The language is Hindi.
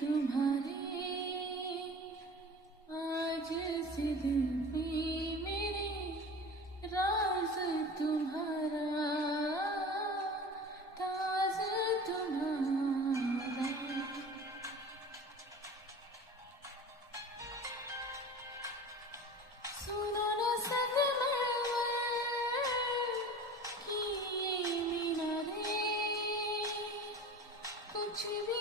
तुम्हारे आज से दिल में मेरे राज तुम्हारा ताज तुम्हारा। सुनो न संगमरमर की ये मीनारे कुछ भी